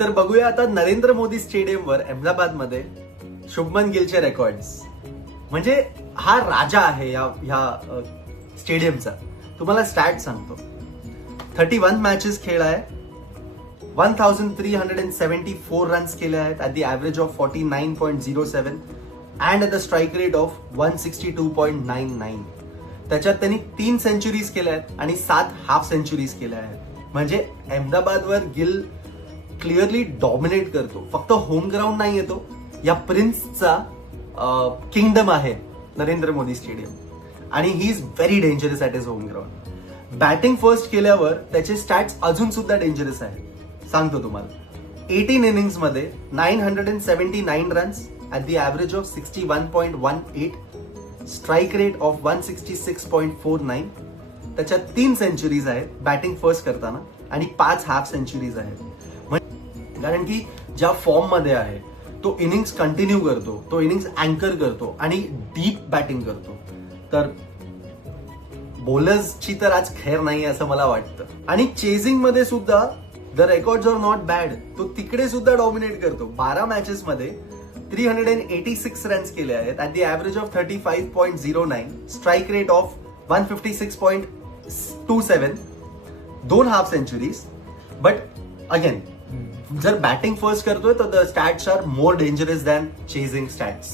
तर बघूया आता नरेंद्र मोदी स्टेडियमवर अहमदाबादमध्ये शुभमन गिलचे रेकॉर्ड्स. म्हणजे हा राजा आहे ह्या स्टेडियमचा. तुम्हाला स्टॅट सांगतो. 31 मॅचेस खेळलाय, 1374 रन्स केले आहेत at the average of 49.07 and at the strike rate of 162.99. त्याच्यात त्यांनी 3 सेंचुरीज केल्या आहेत आणि 7 हाफ सेंचुरीज केल्या आहेत. म्हणजे अहमदाबादवर गिल क्लिअरली डॉमिनेट करतो. फक्त होम ग्राउंड नाही येतो, या प्रिन्सचा किंगडम आहे नरेंद्र मोदी स्टेडियम आणि he is very dangerous at is home ground. Batting first केल्यावर त्याचे स्टॅट्स अजून सुद्धा डेंजरस आहेत. सांगतो तुम्हाला. 18 इनिंग्स मध्ये 979 runs at the average of 61.18, strike rate of 166.49. त्याच्यात 3 सेंचुरीज आहेत बॅटिंग फर्स्ट करताना आणि 5 हाफ सेंचुरीज आहेत. कारण की ज्या फॉर्म मध्ये आहे तो इनिंग्स कंटिन्यू करतो, तो इनिंग्स अँकर करतो आणि डीप बॅटिंग करतो. तर बॉलर्सची तर आज खैर नाही असं मला वाटतं. आणि चेझिंग मध्ये सुद्धा the records are not bad. तो तिकडे सुद्धा डॉमिनेट करतो. 12 मॅचेस मध्ये 386 रन्स केले आहेत at the average of 35.09, strike rate of 156.27, 2 half centuries. But again जर बॅटिंग फर्स्ट करतोय तर the stats are more dangerous than chasing stats.